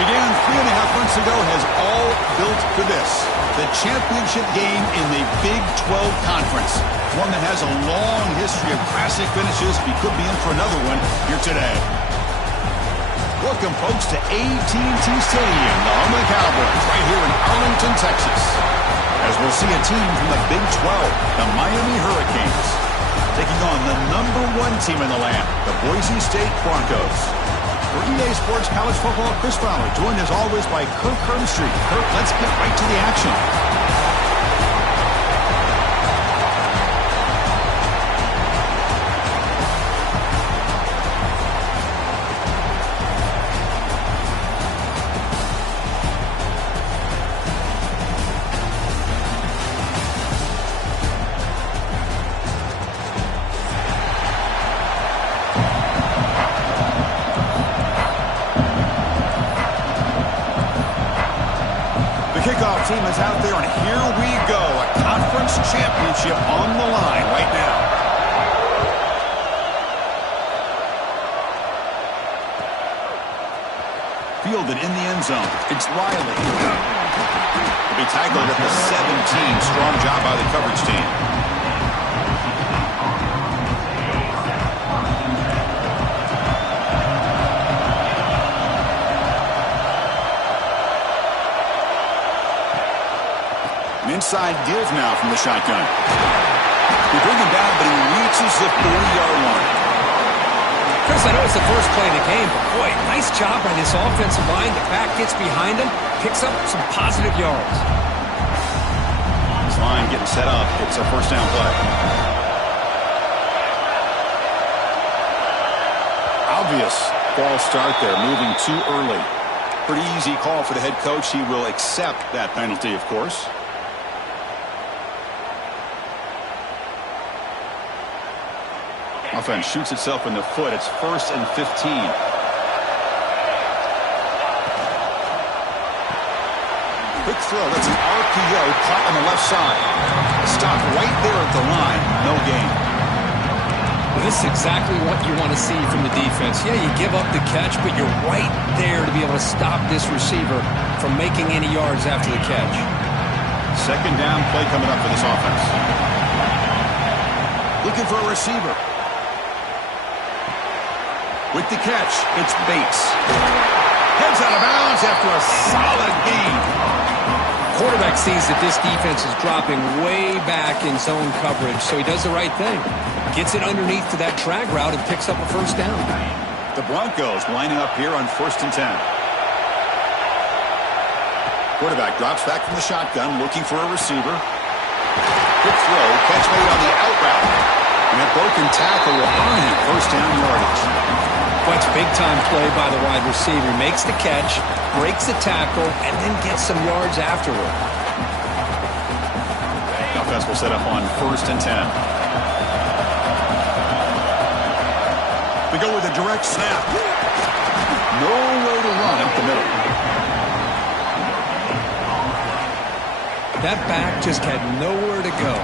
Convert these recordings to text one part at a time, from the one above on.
Began 3.5 months ago has all built to this. The championship game in the Big 12 Conference. One that has a long history of classic finishes. We could be in for another one here today. Welcome, folks, to AT&T Stadium, the home of the Cowboys, right here in Arlington, Texas. As we'll see a team from the Big 12, the Miami Hurricanes, taking on the #1 team in the land, the Boise State Broncos. For EA Sports College Football, Chris Fowler, joined as always by Kirk Herbstreit. Kirk, let's get right to the action. Kickoff team is out there, and here we go. A conference championship on the line right now. Fielded in the end zone. It's Riley. He'll be tackled at the 17. Strong job by the coverage team. Inside give now from the shotgun. We bring him down, but he reaches the 40-yard line. Chris, I know it's the first play of the game, but boy, nice job by this offensive line. The back gets behind him, picks up some positive yards. This line getting set up. It's a first down play. Obvious false start there, moving too early. Pretty easy call for the head coach. He will accept that penalty, of course. Offense shoots itself in the foot. It's 1st and 15. Quick throw. That's an RPO caught on the left side. Stop right there at the line. No gain. Well, this is exactly what you want to see from the defense. Yeah, you give up the catch, but you're right there to be able to stop this receiver from making any yards after the catch. Second down play coming up for this offense. Looking for a receiver. With the catch, it's Bates. Heads out of bounds after a solid gain. Quarterback sees that this defense is dropping way back in zone coverage, so he does the right thing. Gets it underneath to that drag route and picks up a first down. The Broncos lining up here on 1st and 10. Quarterback drops back from the shotgun, looking for a receiver. Quick throw, catch made on the out route. And that broken tackle will earn him first down yardage. That's big-time play by the wide receiver. Makes the catch, breaks the tackle, and then gets some yards afterward. The offense will set up on 1st and 10. We go with a direct snap. No way to run up the middle. That back just had nowhere to go.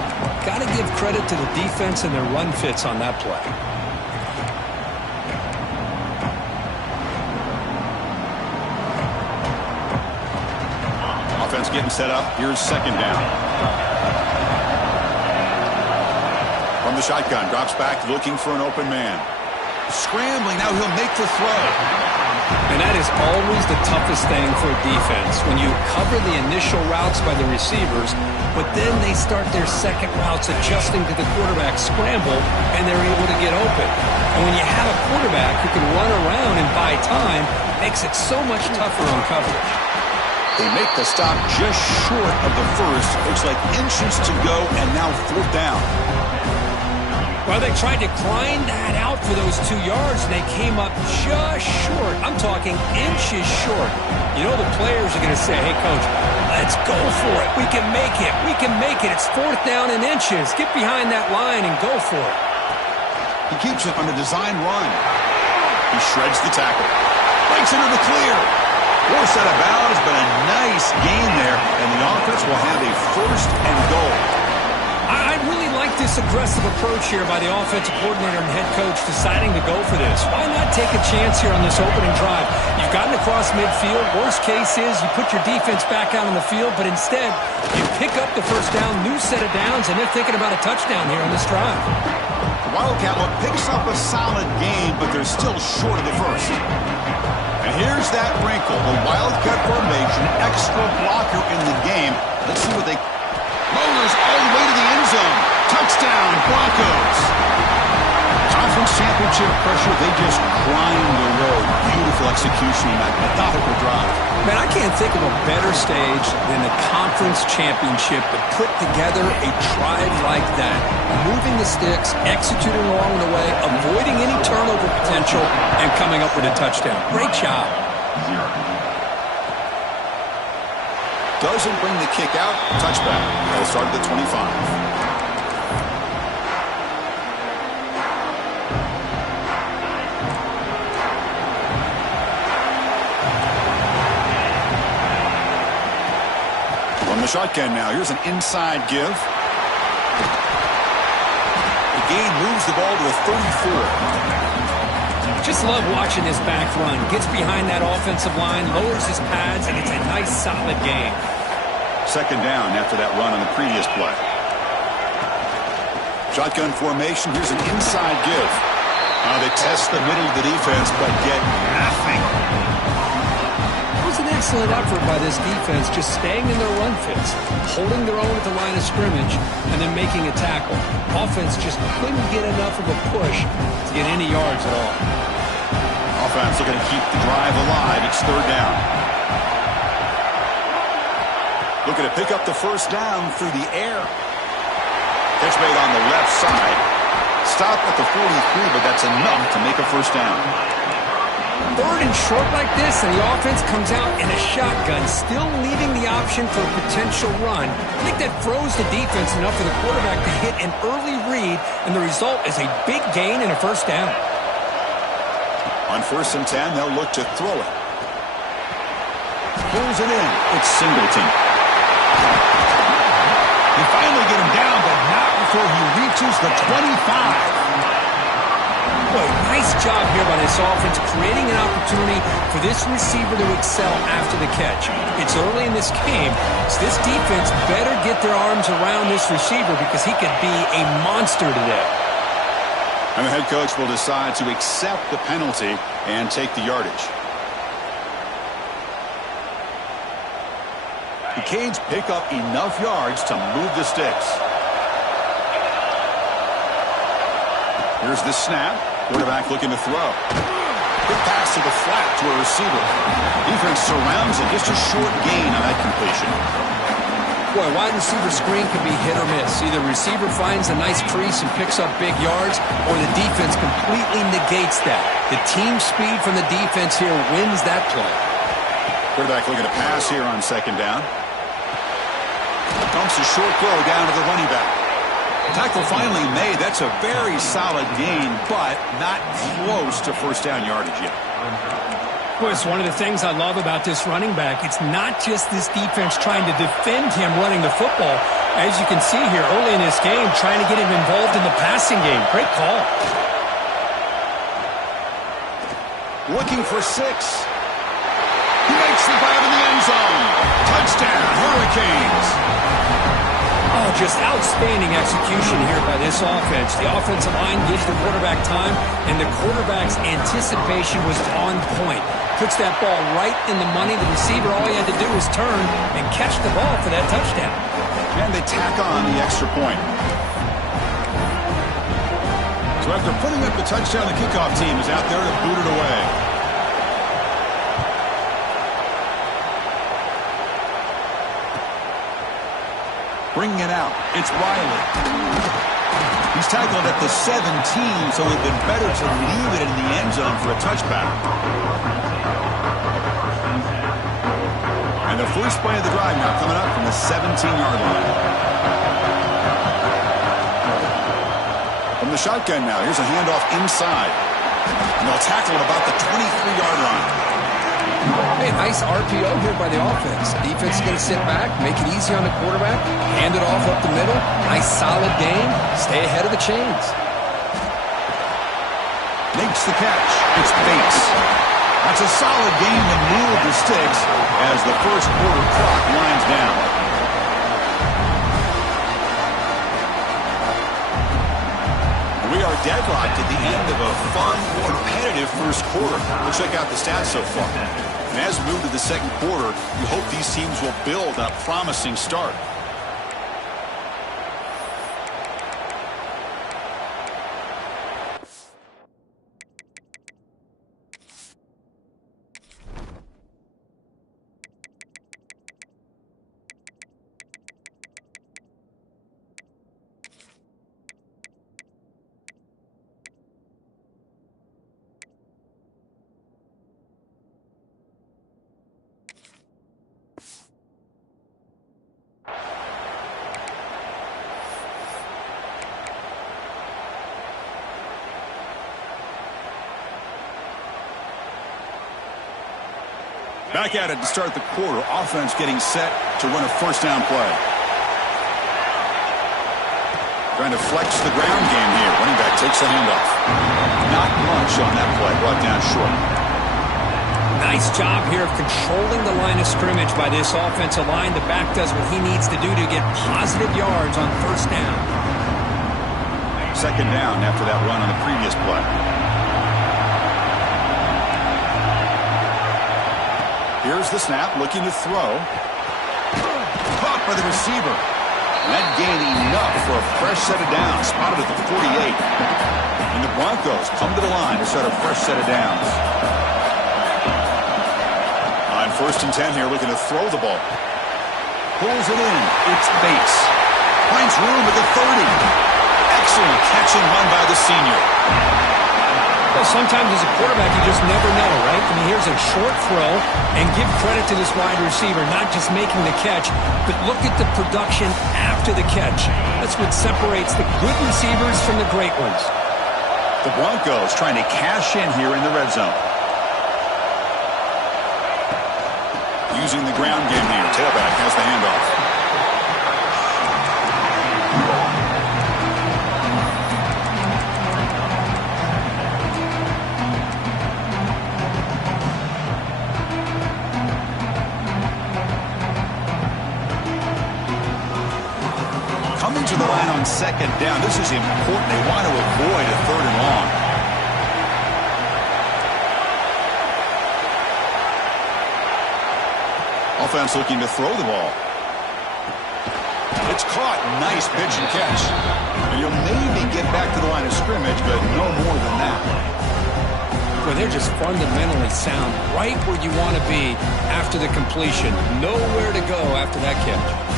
Got to give credit to the defense and their run fits on that play. Offense getting set up. Here's second down. From the shotgun, drops back, looking for an open man. Scrambling, now he'll make the throw. And that is always the toughest thing for a defense, when you cover the initial routes by the receivers, but then they start their second routes adjusting to the quarterback's scramble, and they're able to get open. And when you have a quarterback who can run around and buy time, it makes it so much tougher on coverage. They make the stop just short of the first. Looks like inches to go, and now 4th down. Well, they tried to grind that out for those 2 yards, and they came up just short. I'm talking inches short. You know the players are going to say, hey, Coach, let's go for it. We can make it. We can make it. It's 4th down in inches. Get behind that line and go for it. He keeps it on a design run. He shreds the tackle. Breaks into the clear. Forced out of bounds, but a nice gain there, and the offense will have a 1st and goal. I really like this aggressive approach here by the offensive coordinator and head coach deciding to go for this. Why not take a chance here on this opening drive? You've gotten across midfield. Worst case is you put your defense back out on the field, but instead you pick up the 1st down, new set of downs, and they're thinking about a touchdown here on this drive. The Wildcat picks up a solid gain, but they're still short of the 1st. And here's that wrinkle. The Wildcat formation, extra blocker in the game. Let's see what they... Mowers all the way to the end zone. Touchdown, Broncos. Conference championship pressure, they just grind the road. Beautiful execution in that methodical drive. Man, I can't think of a better stage than the conference championship to put together a drive like that. Moving the sticks, executing along the way, avoiding any turnover potential, and coming up with a touchdown. Great job. Doesn't bring the kick out. Touchback. They'll start at the 25. From the shotgun now. Here's an inside give. The gain moves the ball to a 34. Just love watching this back run. Gets behind that offensive line, lowers his pads, and it's a nice, solid gain. 2nd down after that run on the previous play. Shotgun formation. Here's an inside give. They test the middle of the defense, but get nothing. It was an excellent effort by this defense, just staying in their run fits, holding their own at the line of scrimmage, and then making a tackle. Offense just couldn't get enough of a push to get any yards at all. Offense looking to keep the drive alive. It's 3rd down. Looking to pick up the 1st down through the air. Catch made on the left side. Stop at the 43, but that's enough to make a 1st down. 3rd and short like this, and the offense comes out in a shotgun, still leaving the option for a potential run. I think that throws the defense enough for the quarterback to hit an early read, and the result is a big gain and a 1st down. On 1st and 10, they'll look to throw it. Pulls it in. It's Singleton. They finally get him down, but not before he reaches the 25. Boy, nice job here by this offense, creating an opportunity for this receiver to excel after the catch. It's early in this game, so this defense better get their arms around this receiver because he could be a monster today. And the head coach will decide to accept the penalty and take the yardage. The Canes pick up enough yards to move the sticks. Here's the snap. Quarterback looking to throw. Good pass to the flat to a receiver. Defense surrounds it. Just a short gain on that completion. Boy, wide receiver screen can be hit or miss. Either receiver finds a nice crease and picks up big yards, or the defense completely negates that. The team speed from the defense here wins that play. Quarterback looking to pass here on 2nd down. Dumps a short throw down to the running back. Tackle finally made. That's a very solid gain, but not close to 1st down yardage yet. Boy, it's one of the things I love about this running back. It's not just this defense trying to defend him running the football. As you can see here early in this game, trying to get him involved in the passing game. Great call. Looking for 6. He makes the grab in the end zone. Touchdown, Hurricanes. Oh, just outstanding execution here by this offense. The offensive line gives the quarterback time, and the quarterback's anticipation was on point. Puts that ball right in the money. The receiver, all he had to do was turn and catch the ball for that touchdown. And they tack on the extra point. So after putting up the touchdown, the kickoff team is out there to boot it away. Bringing it out, it's Riley. He's tackled at the 17, so it would have been better to leave it in the end zone for a touchback. And the first play of the drive now coming up from the 17-yard line. From the shotgun now, here's a handoff inside. And they'll tackle at about the 23-yard line. Hey, nice RPO here by the offense. Defense is going to sit back, make it easy on the quarterback, hand it off up the middle. Nice solid game. Stay ahead of the chains. Makes the catch. It's Bates. That's a solid game to move the sticks as the first quarter clock winds down. We are deadlocked at the end of a fun, competitive first quarter. We'll check out the stats so far. And as we move to the second quarter, we hope these teams will build a promising start. Back at it to start the quarter. Offense getting set to run a first down play. Trying to flex the ground game here. Running back takes the handoff. Not much on that play. Brought down short. Nice job here of controlling the line of scrimmage by this offensive line. The back does what he needs to do to get positive yards on first down. Second down after that run on the previous play. Here's the snap, looking to throw. Caught by the receiver. And that gained enough for a fresh set of downs. Spotted at the 48. And the Broncos come to the line to start a fresh set of downs. On first and 10 here, looking to throw the ball. Pulls it in. It's Bates. Finds room at the 30. Excellent catch and run by the senior. Well, sometimes as a quarterback, you just never know, right? I mean, here's a short throw, and give credit to this wide receiver, not just making the catch, but look at the production after the catch. That's what separates the good receivers from the great ones. The Broncos trying to cash in here in the red zone. Using the ground game here. Tailback has the handoff. To the line on second down. This is important. They want to avoid a third and long. Offense looking to throw the ball. It's caught. Nice pitch and catch. And you'll maybe get back to the line of scrimmage, but no more than that. Well, they're just fundamentally sound, right where you want to be after the completion. Nowhere to go after that catch.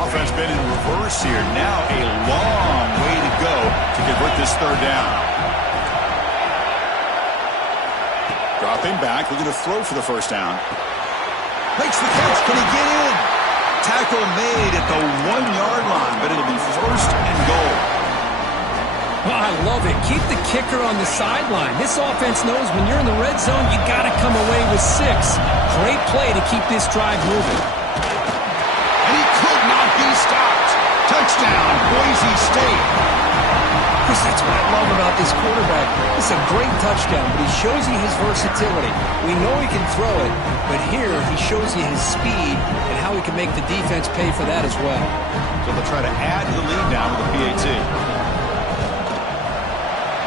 Offense been in reverse here. Now a long way to go to convert this third down. Dropping back, looking to throw for the first down. Makes the catch. Can he get in? Tackle made at the 1-yard line, but it'll be first and goal. Well, I love it. Keep the kicker on the sideline. This offense knows when you're in the red zone, you got to come away with 6. Great play to keep this drive moving. Stopped. Touchdown, Boise State. Chris, that's what I love about this quarterback. It's a great touchdown, but he shows you his versatility. We know he can throw it, but here he shows you his speed and how he can make the defense pay for that as well. So they'll try to add to the lead now with a PAT.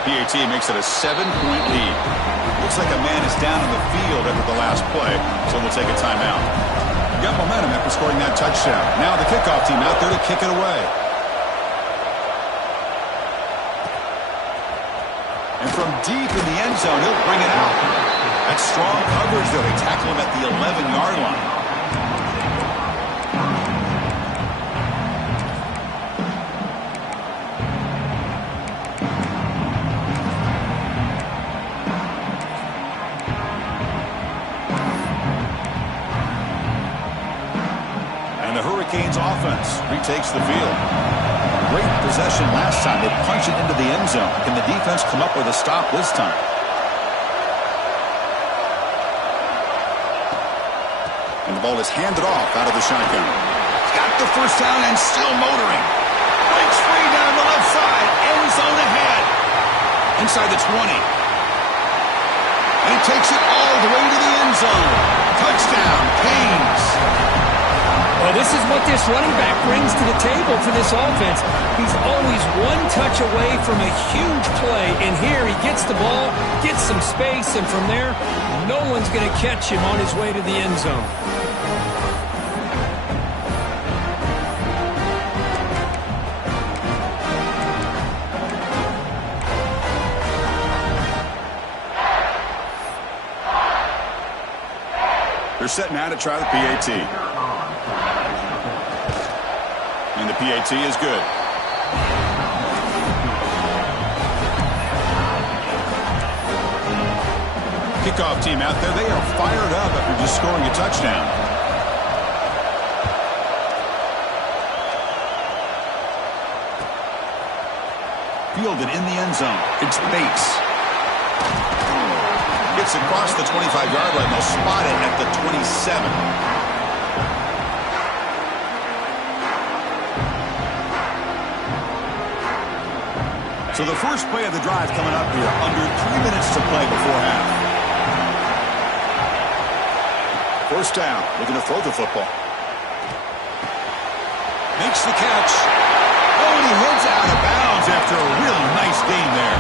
PAT makes it a 7-point lead. Looks like a man is down on the field after the last play, so they'll take a timeout. Got momentum after scoring that touchdown. Now the kickoff team out there to kick it away. And from deep in the end zone, he'll bring it out. That's strong coverage, though. They tackle him at the 11-yard line. Hurricanes offense retakes the field. Great possession last time. They punch it into the end zone. Can the defense come up with a stop this time? And the ball is handed off out of the shotgun. Got the first down and still motoring. Breaks free down the left side. End zone ahead. Inside the 20. And he takes it all the way to the end zone. Touchdown, Canes. Well, this is what this running back brings to the table for this offense. He's always one touch away from a huge play. And here he gets the ball, gets some space, and from there, no one's going to catch him on his way to the end zone. They're set now to try the PAT. And the PAT is good. Kickoff team out there. They are fired up after just scoring a touchdown. Fielded in the end zone. It's Bates. Gets across the 25-yard line. They'll spot it at the 27. So the first play of the drive coming up here. Under 3 minutes to play before half. First down. Looking to throw the football. Makes the catch. Oh, and he heads out of bounds after a really nice gain there.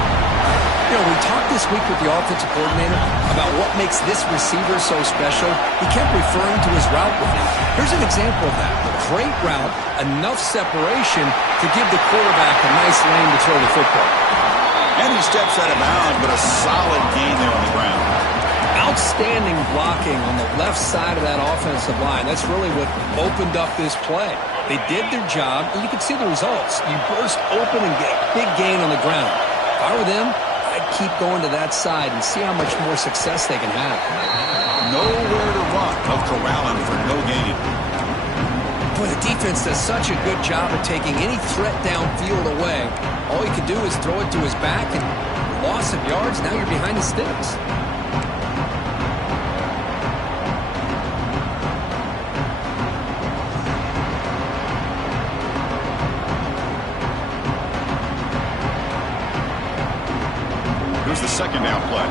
You know, we talked this week with the offensive coordinator about what makes this receiver so special. He kept referring to his route running. Here's an example of that. Great route, enough separation to give the quarterback a nice lane to throw the football. And he steps out of bounds, but a solid gain there on the ground. Outstanding blocking on the left side of that offensive line. That's really what opened up this play. They did their job, and you can see the results. You burst open and get a big gain on the ground. If I were them, I'd keep going to that side and see how much more success they can have. Nowhere to run. They'll corral him for no gain. Boy, the defense does such a good job of taking any threat downfield away. All you can do is throw it to his back, and loss of yards, now you're behind the sticks. Here's the second down play.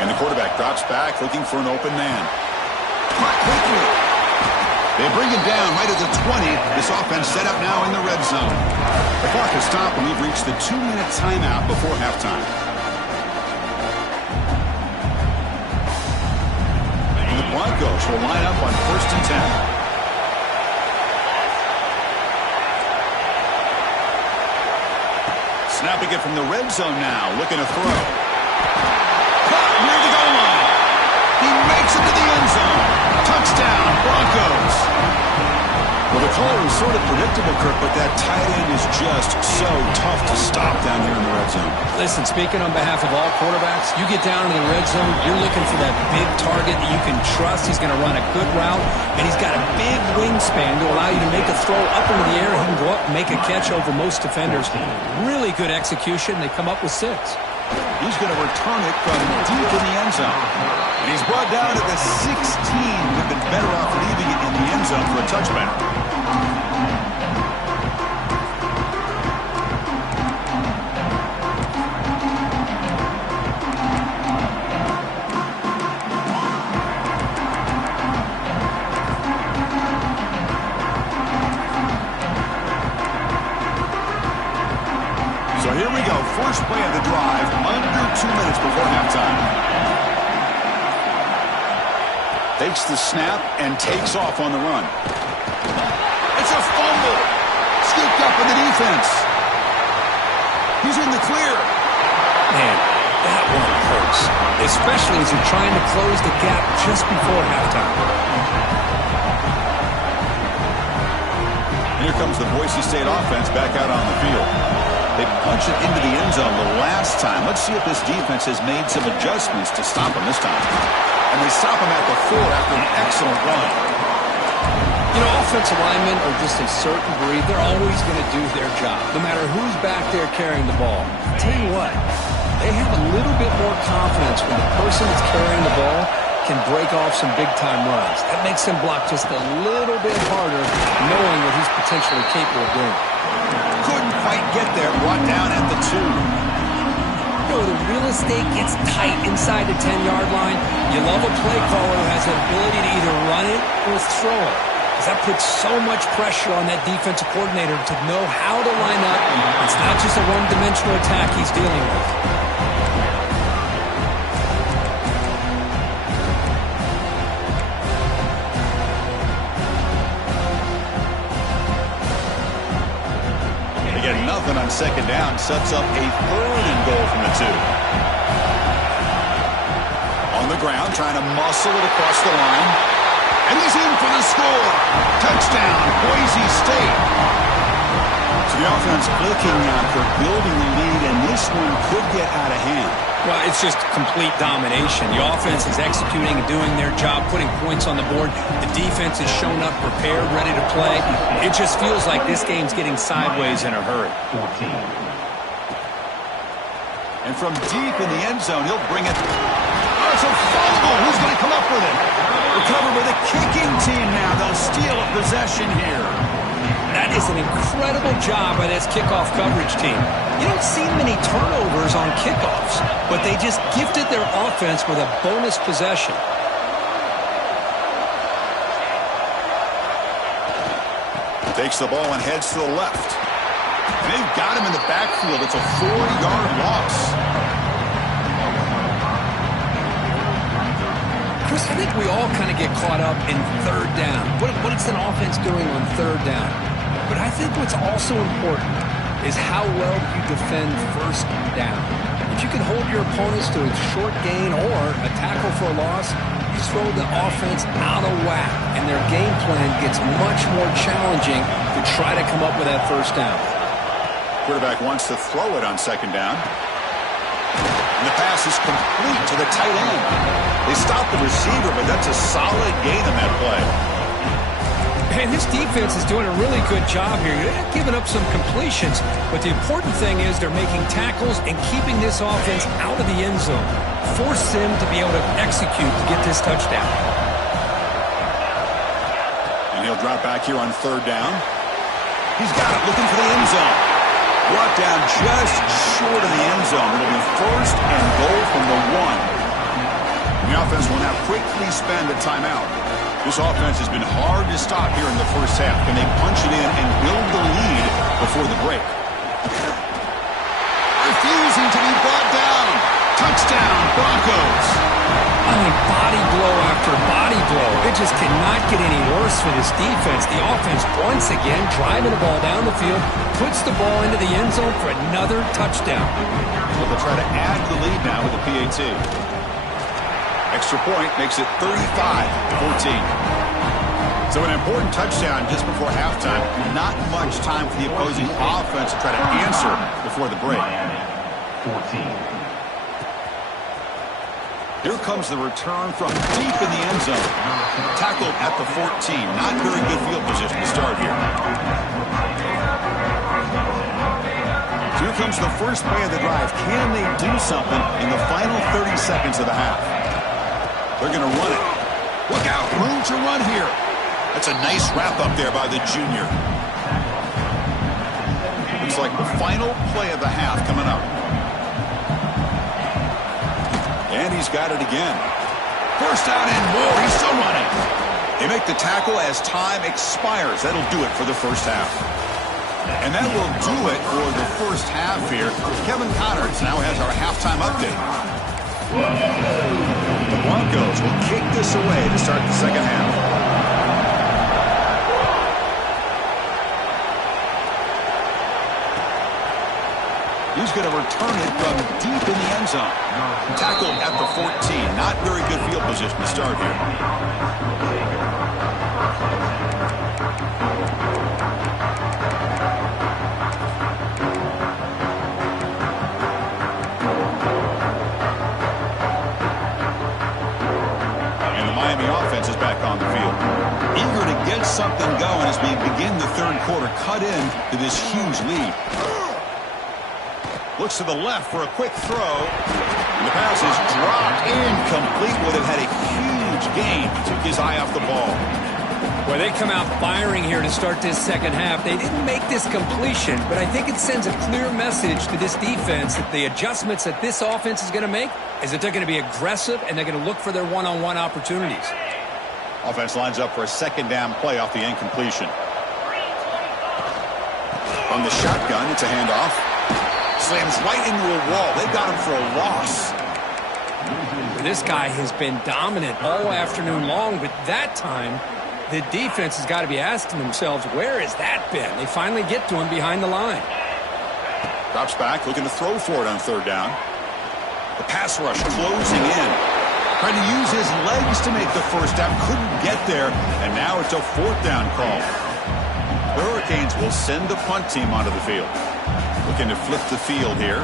And the quarterback drops back looking for an open man. Caught quickly. They bring him down right at the 20. This offense set up now in the red zone. The clock has stopped and we've reached the 2-minute timeout before halftime. And the Broncos will line up on 1st and 10. Snapping it from the red zone now, looking to throw. Caught near the goal line. He makes it to the end zone. Touchdown, Broncos. Well, the call was sort of predictable, Kirk, but that tight end is just so tough to stop down here in the red zone. Listen, speaking on behalf of all quarterbacks, you get down in the red zone, you're looking for that big target that you can trust. He's going to run a good route, and he's got a big wingspan to allow you to make a throw up into the air. He can go up and make a catch over most defenders. Really good execution. They come up with 6. He's going to return it from deep in the end zone. And he's brought down to the 16. Would have been better off leaving it in the end zone for a touchback. So here we go. First play of the drive, under 2 minutes before halftime. Takes the snap and takes off on the run. It's a fumble. Scooped up in the defense. He's in the clear. Man, that one hurts, especially as you're trying to close the gap just before halftime. And here comes the Boise State offense back out on the field. They punch it into the end zone the last time. Let's see if this defense has made some adjustments to stop them this time. And they stop him at the 4 after an excellent run. You know, offensive linemen are just a certain breed. They're always going to do their job, no matter who's back there carrying the ball. I'll tell you what, they have a little bit more confidence when the person that's carrying the ball can break off some big-time runs. That makes him block just a little bit harder, knowing what he's potentially capable of doing. Couldn't quite get there, brought down at the 2. You know, the real estate gets tight inside the 10-yard line. You love a play caller who has the ability to either run it or throw it. That puts so much pressure on that defensive coordinator to know how to line up. It's not just a one-dimensional attack he's dealing with. They get nothing on second down. Sets up a 3rd and goal from the 2. On the ground, trying to muscle it across the line. And he's in for the score. Touchdown, Boise State. So the offense clicking after building the lead, and this one could get out of hand. Well, it's just complete domination. The offense is executing and doing their job, putting points on the board. The defense is shown up, prepared, ready to play. It just feels like this game's getting sideways in a hurry. 14. And from deep in the end zone, he'll bring it. Oh, it's a fumble. Who's going to come up with it? Recovered by the kicking team now. They'll steal a possession here. That is an incredible job by this kickoff coverage team. You don't see many turnovers on kickoffs, but they just gifted their offense with a bonus possession. Takes the ball and heads to the left. And they've got him in the backfield. It's a 4-yard loss. Chris, I think we all kind of get caught up in 3rd down. What is an offense doing on 3rd down? But I think what's also important is how well you defend 1st down. If you can hold your opponents to a short gain or a tackle for a loss, you throw the offense out of whack, and their game plan gets much more challenging to try to come up with that 1st down. Quarterback wants to throw it on 2nd down. And the pass is complete to the tight end. They stop the receiver, but that's a solid gain on that play. And this defense is doing a really good job here. They're not giving up some completions, but the important thing is they're making tackles and keeping this offense out of the end zone. Force them to be able to execute to get this touchdown. And he'll drop back here on 3rd down. He's got it, looking for the end zone. Brought down just short of the end zone. It'll be 1st and goal from the 1. The offense will now quickly spend a timeout. This offense has been hard to stop here in the 1st half. Can they punch it in and build the lead before the break? Refusing to be brought down. Touchdown, Broncos. I mean, body blow after body blow. It just cannot get any worse for this defense. The offense, once again, driving the ball down the field, puts the ball into the end zone for another touchdown. Well, they'll try to add the lead now with the PAT. Extra point makes it 35-14. So an important touchdown just before halftime. Not much time for the opposing offense to try to answer before the break. 14. Here comes the return from deep in the end zone. Tackled at the 14. Not very good field position to start here. So here comes the first play of the drive. Can they do something in the final 30 seconds of the half? They're going to run it. Look out, room to run here. That's a nice wrap up there by the junior. Looks like the final play of the half coming up. And he's got it again. First down and more. He's still running. They make the tackle as time expires. That'll do it for the 1st half. And that will do it for the 1st half here. Kevin Connerts now has our halftime update. The Broncos will kick this away to start the 2nd half. He's going to return it from deep in the end zone. Tackled at the 14. Not very good field position to start here. offense is back on the field. Eager to get something going as we begin the third quarter. Cut in to this huge lead. Looks to the left for a quick throw. And the pass is dropped incomplete. Would have had a huge gain. He took his eye off the ball. Well, they come out firing here to start this second half. They didn't make this completion, but I think it sends a clear message to this defense that the adjustments that this offense is going to make is that they're going to be aggressive and they're going to look for their one-on-one opportunities. Offense lines up for a second down play off the incompletion. On the shotgun, it's a handoff. Slams right into a wall. They got him for a loss. This guy has been dominant all afternoon long, but that time the defense has got to be asking themselves, where has that been? They finally get to him behind the line. Drops back, looking to throw for it on third down. The pass rush closing in. Trying to use his legs to make the first down. Couldn't get there, and now it's a fourth down call. The Hurricanes will send the punt team onto the field. Looking to flip the field here.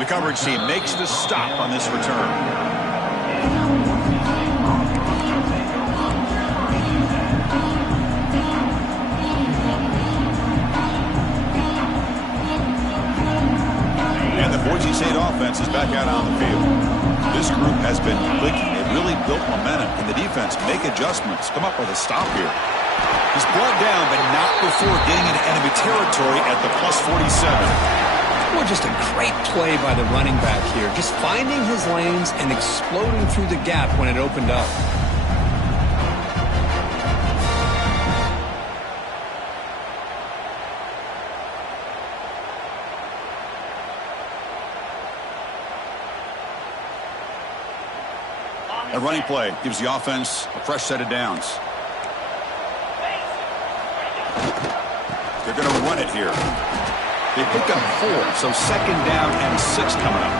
The coverage team makes the stop on this return. And the Boise State offense is back out on the field. This group has been clicking. They really built momentum. Can the defense make adjustments? Come up with a stop here. He's brought down, but not before getting into enemy territory at the plus 47. Well, just a great play by the running back here. Just finding his lanes and exploding through the gap when it opened up. A running play gives the offense a fresh set of downs. They're going to run it here. They picked up 4, so second down and 6 coming up.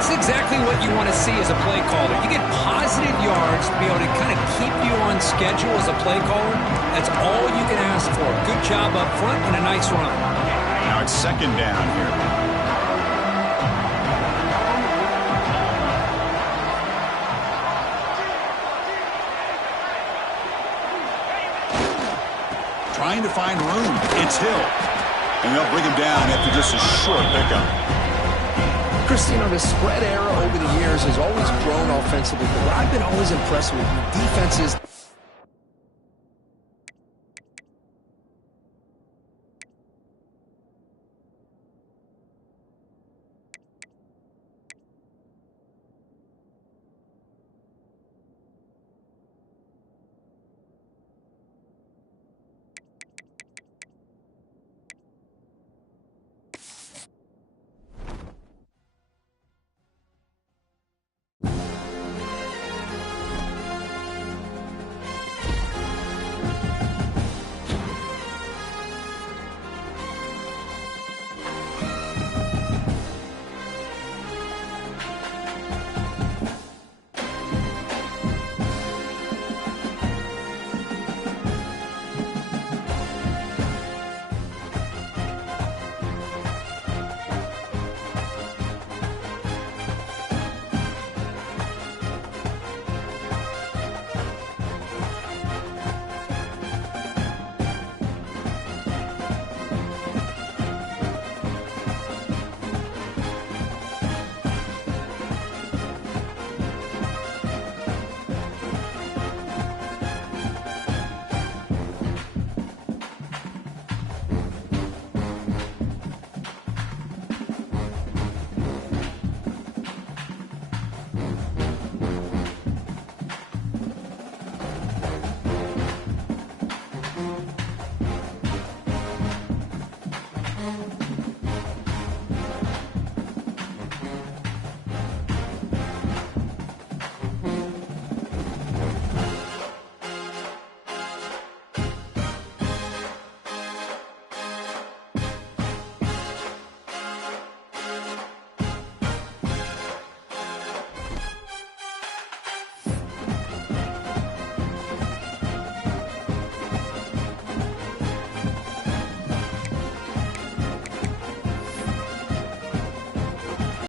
It's exactly what you want to see as a play caller. You get positive yards to be able to kind of keep you on schedule as a play caller. That's all you can ask for. Good job up front and a nice run. Now it's second down here. Trying to find room. It's Hill. And they'll bring him down after just a short pickup. Christine, the spread era over the years has always grown offensively, but what I've been always impressed with defenses